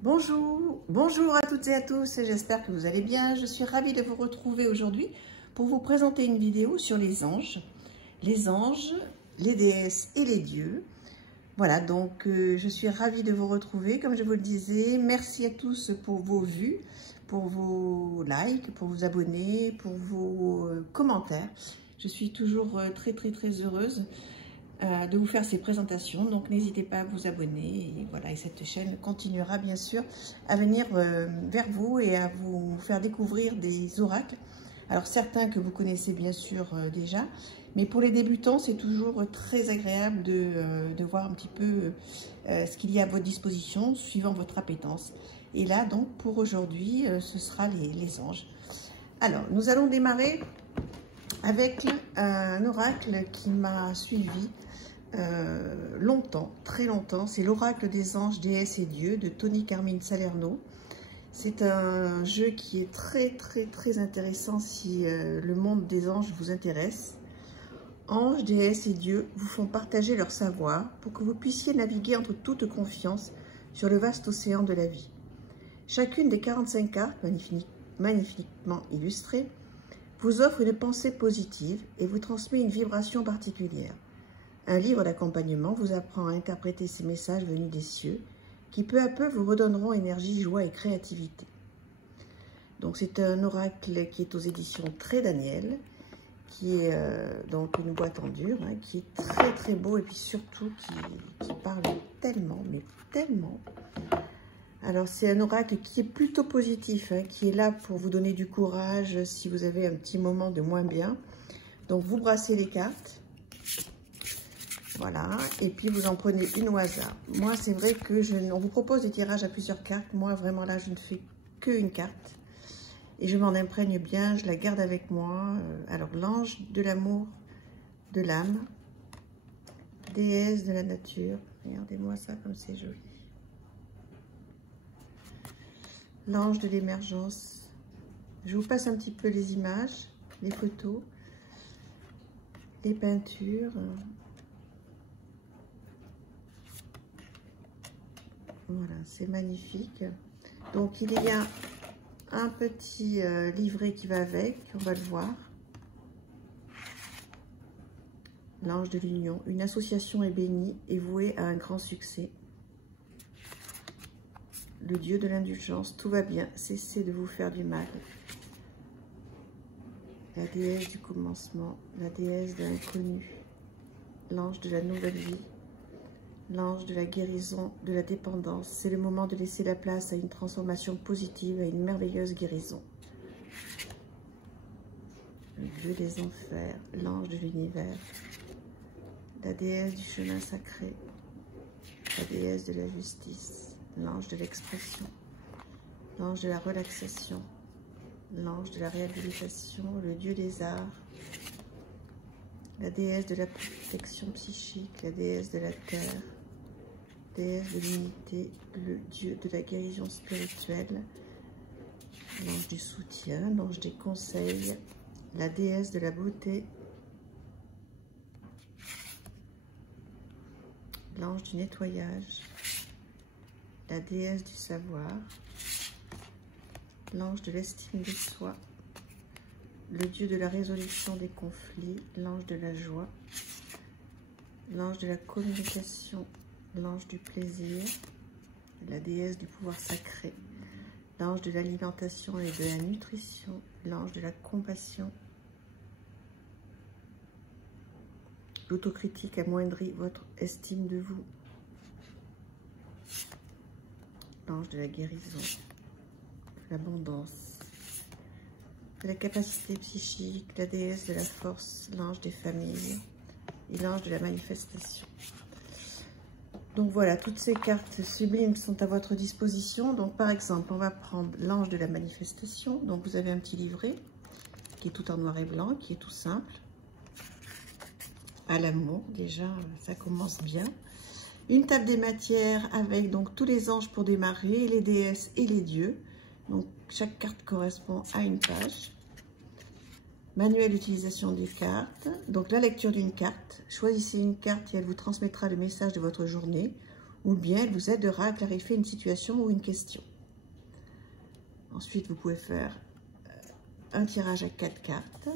Bonjour à toutes et à tous, j'espère que vous allez bien. Je suis ravie de vous retrouver aujourd'hui pour vous présenter une vidéo sur les anges, les déesses et les dieux. Voilà, donc je suis ravie de vous retrouver, comme je vous le disais. Merci à tous pour vos vues, pour vos likes, pour vous abonner, pour vos commentaires. Je suis toujours très heureuse de vous faire ces présentations, donc n'hésitez pas à vous abonner et voilà, et cette chaîne continuera bien sûr à venir vers vous et à vous faire découvrir des oracles. Alors certains que vous connaissez bien sûr déjà, mais pour les débutants c'est toujours très agréable de voir un petit peu ce qu'il y a à votre disposition suivant votre appétence. Et là donc pour aujourd'hui ce sera les anges. Alors nous allons démarrer avec un oracle qui m'a suivi longtemps, très longtemps. C'est l'oracle des anges, déesses et dieux de Tony Carmine Salerno. C'est un jeu qui est très intéressant si le monde des anges vous intéresse. Anges, déesses et dieux vous font partager leur savoir pour que vous puissiez naviguer entre toute confiance sur le vaste océan de la vie. Chacune des 45 cartes, magnifiquement illustrées, vous offre une pensée positive et vous transmet une vibration particulière. Un livre d'accompagnement vous apprend à interpréter ces messages venus des cieux qui peu à peu vous redonneront énergie, joie et créativité. Donc c'est un oracle qui est aux éditions Très Daniel, qui est donc une boîte en dur, hein, qui est très beau et puis surtout qui parle tellement, mais tellement. Alors c'est un oracle qui est plutôt positif, hein, qui est là pour vous donner du courage si vous avez un petit moment de moins bien. Donc vous brassez les cartes. Voilà, et puis vous en prenez une au hasard. Moi, c'est vrai que on vous propose des tirages à plusieurs cartes. Moi, vraiment, là, je ne fais qu'une carte. Et je m'en imprègne bien, je la garde avec moi. Alors, l'ange de l'amour de l'âme, déesse de la nature. Regardez-moi ça, comme c'est joli. L'ange de l'émergence. Je vous passe un petit peu les images, les photos, les peintures. Voilà, c'est magnifique. Donc, il y a un petit livret qui va avec, on va le voir. L'ange de l'union. Une association est bénie et vouée à un grand succès. Le dieu de l'indulgence, tout va bien, cessez de vous faire du mal. La déesse du commencement, la déesse de l'inconnu, l'ange de la nouvelle vie. L'ange de la guérison, de la dépendance, c'est le moment de laisser la place à une transformation positive, à une merveilleuse guérison. Le dieu des enfers, l'ange de l'univers, la déesse du chemin sacré, la déesse de la justice, l'ange de l'expression, l'ange de la relaxation, l'ange de la réhabilitation, le dieu des arts, la déesse de la protection psychique, la déesse de la terre, déesse de l'unité, le dieu de la guérison spirituelle, l'ange du soutien, l'ange des conseils, la déesse de la beauté, l'ange du nettoyage, la déesse du savoir, l'ange de l'estime de soi, le dieu de la résolution des conflits, l'ange de la joie, l'ange de la communication, l'ange du plaisir, la déesse du pouvoir sacré, l'ange de l'alimentation et de la nutrition, l'ange de la compassion. L'autocritique amoindrit votre estime de vous. L'ange de la guérison, de l'abondance, de la capacité psychique, la déesse de la force, l'ange des familles et l'ange de la manifestation. Donc voilà, toutes ces cartes sublimes sont à votre disposition. Donc par exemple, on va prendre l'ange de la manifestation. Donc vous avez un petit livret qui est tout en noir et blanc, qui est tout simple. À l'amour, déjà, ça commence bien. Une table des matières avec donc tous les anges pour démarrer, les déesses et les dieux. Donc chaque carte correspond à une page. Manuel d'utilisation des cartes. Donc la lecture d'une carte. Choisissez une carte et elle vous transmettra le message de votre journée ou bien elle vous aidera à clarifier une situation ou une question. Ensuite, vous pouvez faire un tirage à 4 cartes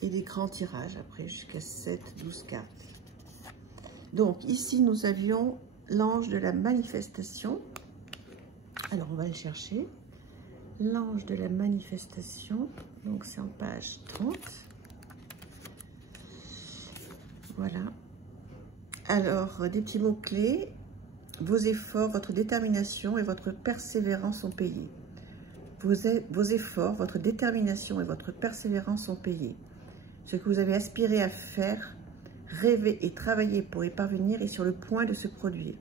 et des grands tirages après jusqu'à 7, 12 cartes. Donc ici, nous avions l'ange de la manifestation. Alors, on va le chercher. L'ange de la manifestation. Donc, c'est en page 30. Voilà. Alors, des petits mots-clés. Vos efforts, votre détermination et votre persévérance sont payés. Vos efforts, votre détermination et votre persévérance sont payés. Ce que vous avez aspiré à faire, rêver et travailler pour y parvenir est sur le point de se produire.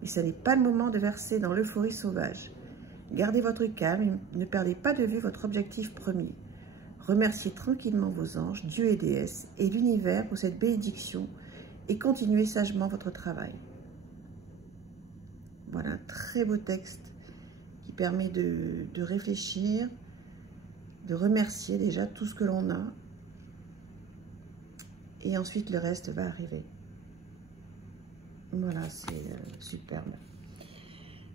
Mais ce n'est pas le moment de verser dans l'euphorie sauvage. Gardez votre calme et ne perdez pas de vue votre objectif premier. Remerciez tranquillement vos anges, Dieu et déesses et l'univers pour cette bénédiction et continuez sagement votre travail. Voilà un très beau texte qui permet de réfléchir, de remercier déjà tout ce que l'on a. Et ensuite, le reste va arriver. Voilà, c'est superbe.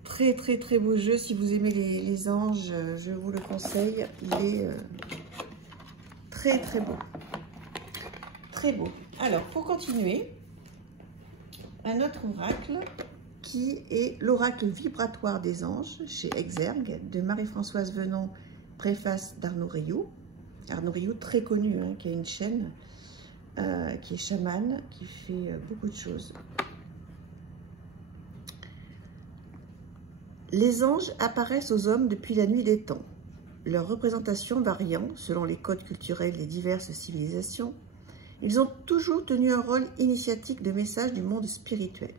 Très, très, très beau jeu. Si vous aimez les anges, je vous le conseille. Il est très, très beau. Très beau. Alors, pour continuer, un autre oracle qui est l'oracle vibratoire des anges chez Exergue de Marie-Françoise Venon, préface d'Arnaud Rioux. Arnaud Rioux, très connu, hein, qui a une chaîne, qui est chamane, qui fait beaucoup de choses. Les anges apparaissent aux hommes depuis la nuit des temps. Leur représentation variant selon les codes culturels des diverses civilisations, ils ont toujours tenu un rôle initiatique de message du monde spirituel.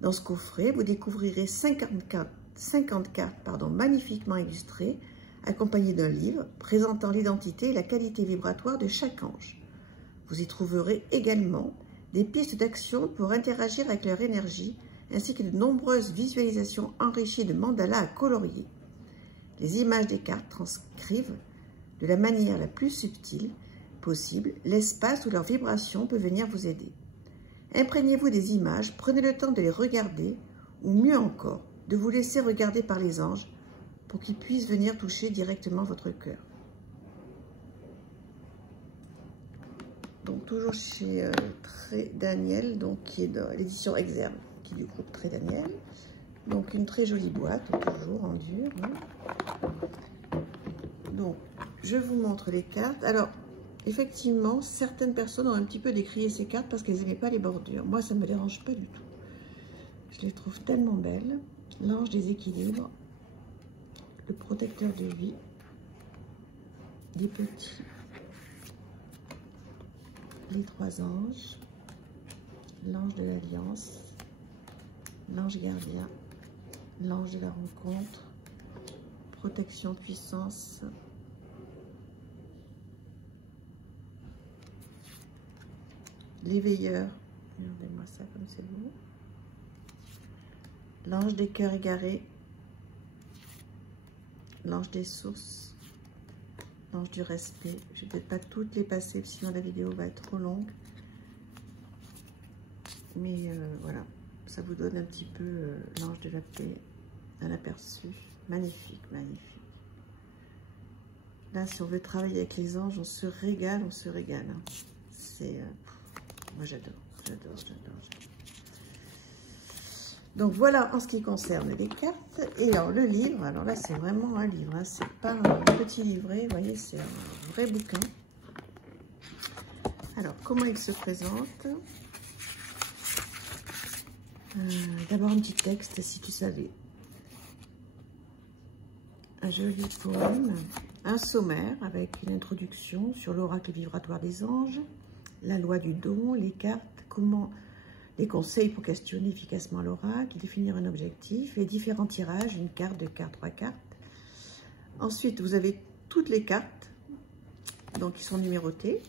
Dans ce coffret, vous découvrirez 50 cartes magnifiquement illustrées, accompagnées d'un livre présentant l'identité et la qualité vibratoire de chaque ange. Vous y trouverez également des pistes d'action pour interagir avec leur énergie, ainsi que de nombreuses visualisations enrichies de mandalas à colorier. Les images des cartes transcrivent de la manière la plus subtile possible l'espace où leur vibration peut venir vous aider. Imprégnez-vous des images, prenez le temps de les regarder, ou mieux encore, de vous laisser regarder par les anges pour qu'ils puissent venir toucher directement votre cœur. Donc toujours chez Très Daniel, donc qui est dans l'édition Exergue, qui est du groupe Très Daniel. Donc une très jolie boîte, toujours en dur. Hein. Donc je vous montre les cartes. Alors effectivement, certaines personnes ont un petit peu décrié ces cartes parce qu'elles n'aimaient pas les bordures. Moi, ça ne me dérange pas du tout. Je les trouve tellement belles. L'ange des équilibres, le protecteur de vie, des petits, les trois anges, l'ange de l'alliance, l'ange gardien, l'ange de la rencontre, protection, puissance, l'éveilleur, regardez-moi ça comme c'est beau, l'ange des cœurs égarés, l'ange des sources, l'ange du respect. Je ne vais peut-être pas toutes les passer, sinon la vidéo va être trop longue. Mais voilà, ça vous donne un petit peu l'ange de la paix, un aperçu. Magnifique, magnifique. Là, si on veut travailler avec les anges, on se régale, on se régale. Hein. C'est... moi, j'adore, j'adore, j'adore. Donc, voilà en ce qui concerne les cartes. Et alors, le livre, alors là, c'est vraiment un livre. Hein. C'est pas un petit livret, vous voyez, c'est un vrai bouquin. Alors, comment il se présente? D'abord, un petit texte, si tu savais. Un joli poème, un sommaire avec une introduction sur l'oracle vibratoire des anges, la loi du don, les cartes, comment les conseils pour questionner efficacement l'oracle, définir un objectif, les différents tirages, une carte, deux cartes, trois cartes. Ensuite, vous avez toutes les cartes, donc qui sont numérotées,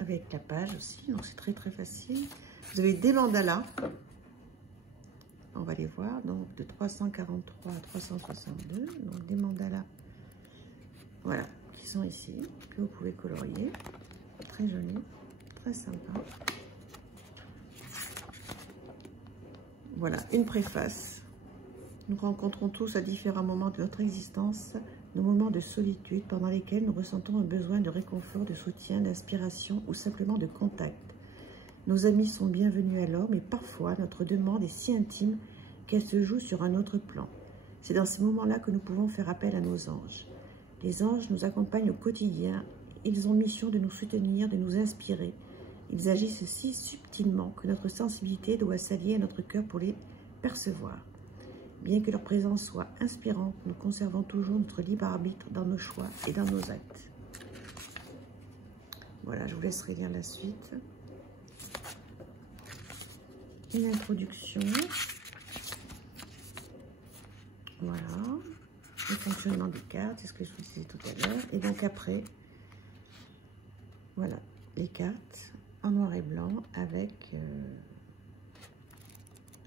avec la page aussi, donc c'est très très facile. Vous avez des mandalas, on va les voir, donc de 343 à 362, donc des mandalas, voilà, qui sont ici, que vous pouvez colorier, très joli, très sympa. Voilà, une préface. Nous rencontrons tous à différents moments de notre existence nos moments de solitude pendant lesquels nous ressentons un besoin de réconfort, de soutien, d'inspiration ou simplement de contact. Nos amis sont bienvenus alors, mais parfois notre demande est si intime qu'elle se joue sur un autre plan. C'est dans ces moments-là que nous pouvons faire appel à nos anges. Les anges nous accompagnent au quotidien. Ils ont mission de nous soutenir, de nous inspirer. Ils agissent si subtilement que notre sensibilité doit s'allier à notre cœur pour les percevoir. Bien que leur présence soit inspirante, nous conservons toujours notre libre arbitre dans nos choix et dans nos actes. Voilà, je vous laisserai lire la suite. Une introduction. Voilà. Le fonctionnement des cartes, c'est ce que je vous disais tout à l'heure. Et donc après, voilà, les cartes en noir et blanc avec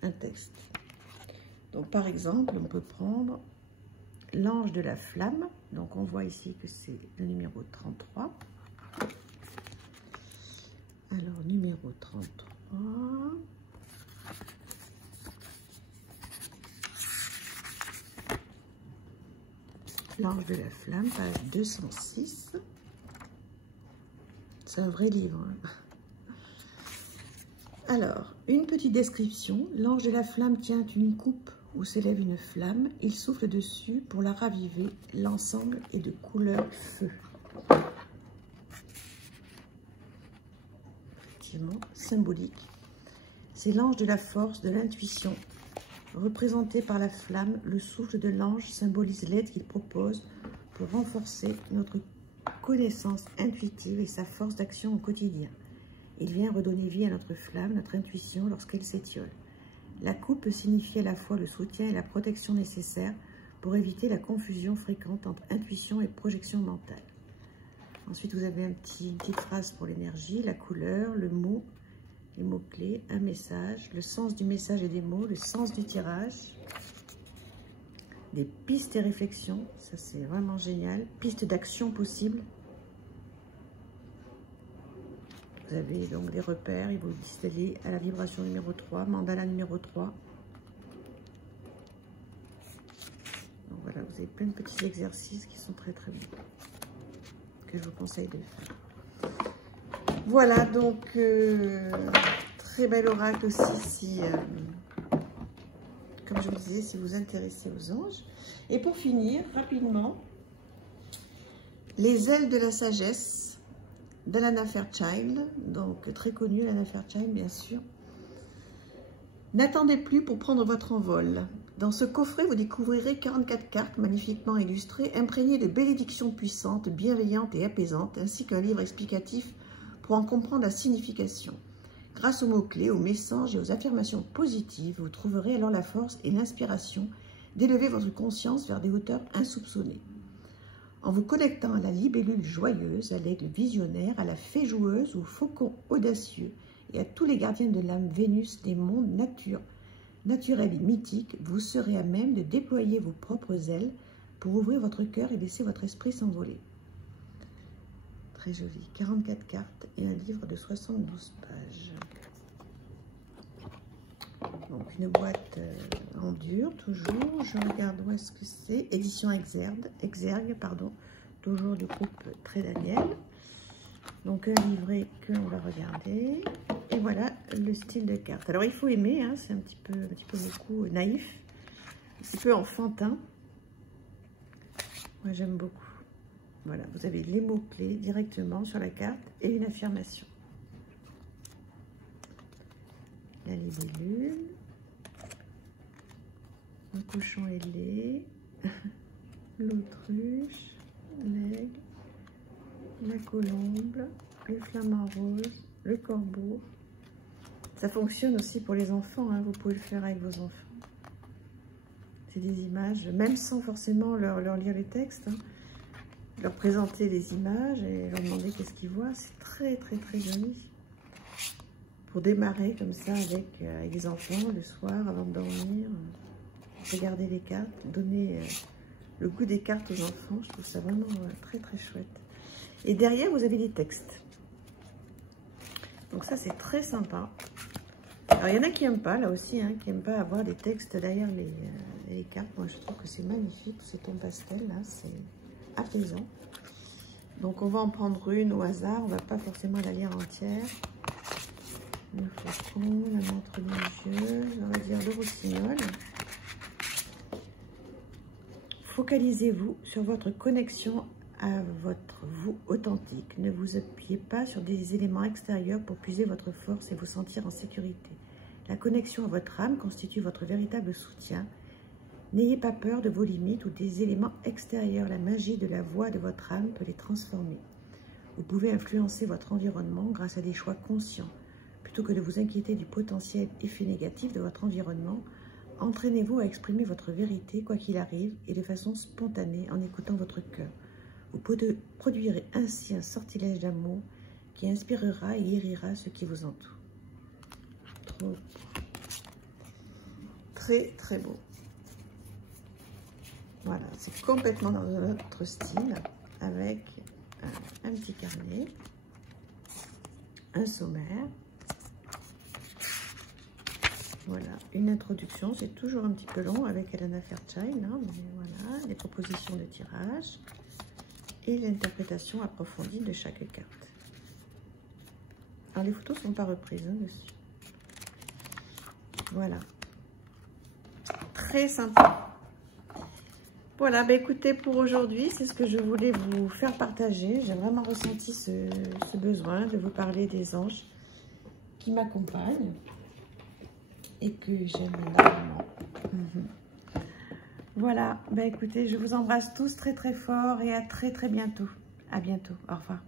un texte. Donc par exemple, on peut prendre l'ange de la flamme. Donc on voit ici que c'est le numéro 33. Alors numéro 33. L'ange de la flamme, page 206. C'est un vrai livre. Alors, une petite description. L'ange de la flamme tient une coupe où s'élève une flamme. Il souffle dessus pour la raviver. L'ensemble est de couleur feu. Effectivement, symbolique. C'est l'ange de la force, de l'intuition. Représenté par la flamme, le souffle de l'ange symbolise l'aide qu'il propose pour renforcer notre connaissance intuitive et sa force d'action au quotidien. Il vient redonner vie à notre flamme, notre intuition lorsqu'elle s'étiole. La coupe peut signifier à la fois le soutien et la protection nécessaires pour éviter la confusion fréquente entre intuition et projection mentale. Ensuite, vous avez une petite phrase pour l'énergie, la couleur, le mot, les mots-clés, un message, le sens du message et des mots, le sens du tirage, des pistes et réflexions, ça c'est vraiment génial, pistes d'action possibles. Vous avez donc des repères, ils vous disent d'aller à la vibration numéro 3, mandala numéro 3. Donc voilà, vous avez plein de petits exercices qui sont très très bons, que je vous conseille de faire. Voilà, donc, très bel oracle aussi, si, comme je vous disais, si vous vous intéressez aux anges. Et pour finir, rapidement, les ailes de la sagesse d'Alana Fairchild, donc très connue, Alana Fairchild, bien sûr. N'attendez plus pour prendre votre envol. Dans ce coffret, vous découvrirez 44 cartes magnifiquement illustrées, imprégnées de bénédictions puissantes, bienveillantes et apaisantes, ainsi qu'un livre explicatif pour en comprendre la signification. Grâce aux mots-clés, aux messages et aux affirmations positives, vous trouverez alors la force et l'inspiration d'élever votre conscience vers des hauteurs insoupçonnées. En vous connectant à la libellule joyeuse, à l'aigle visionnaire, à la fée joueuse ou faucon audacieux et à tous les gardiens de l'âme Vénus des mondes naturels et mythiques, vous serez à même de déployer vos propres ailes pour ouvrir votre cœur et laisser votre esprit s'envoler. Très joli, 44 cartes et un livre de 72 pages. Donc une boîte en dur, toujours, je regarde où est-ce que c'est, édition Exergue, pardon, toujours du groupe Très Daniel. Donc un livret que on va regarder. Et voilà le style de carte. Alors il faut aimer, hein, c'est un petit peu beaucoup naïf, un petit peu enfantin. Moi j'aime beaucoup. Voilà, vous avez les mots-clés directement sur la carte et une affirmation. La libellule, le cochon ailé, l'autruche, l'aigle, la colombe, le flamant rose, le corbeau. Ça fonctionne aussi pour les enfants, hein, vous pouvez le faire avec vos enfants. C'est des images, même sans forcément leur lire les textes, hein. Leur présenter les images et leur demander qu'est-ce qu'ils voient. C'est très très très joli. Pour démarrer comme ça avec les enfants le soir avant de dormir, regarder les cartes, donner le goût des cartes aux enfants. Je trouve ça vraiment très très chouette. Et derrière, vous avez des textes. Donc ça, c'est très sympa. Alors, il y en a qui n'aiment pas, là aussi, hein, qui n'aiment pas avoir des textes derrière les cartes. Moi, je trouve que c'est magnifique, ce ton pastel, là, c'est apaisant. Donc, on va en prendre une au hasard. On ne va pas forcément la lire entière. Le flacon, la montre religieuse, on va dire le rossignol. Focalisez-vous sur votre connexion à votre vous authentique. Ne vous appuyez pas sur des éléments extérieurs pour puiser votre force et vous sentir en sécurité. La connexion à votre âme constitue votre véritable soutien. N'ayez pas peur de vos limites ou des éléments extérieurs. La magie de la voix de votre âme peut les transformer. Vous pouvez influencer votre environnement grâce à des choix conscients. Plutôt que de vous inquiéter du potentiel effet négatif de votre environnement, entraînez-vous à exprimer votre vérité quoi qu'il arrive et de façon spontanée en écoutant votre cœur. Vous produirez ainsi un sortilège d'amour qui inspirera et guérira ceux qui vous entourent. Trop beau. Très, très beau. Voilà, c'est complètement dans notre style, avec un petit carnet, un sommaire. Voilà, une introduction, c'est toujours un petit peu long avec Elena Fairchild, hein, mais voilà, les propositions de tirage et l'interprétation approfondie de chaque carte. Alors les photos ne sont pas reprises hein, dessus. Voilà, très sympa. Voilà, bah écoutez, pour aujourd'hui, c'est ce que je voulais vous faire partager. J'ai vraiment ressenti ce besoin de vous parler des anges qui m'accompagnent et que j'aime énormément. Voilà, bah écoutez, je vous embrasse tous très très fort et à très très bientôt. À bientôt, au revoir.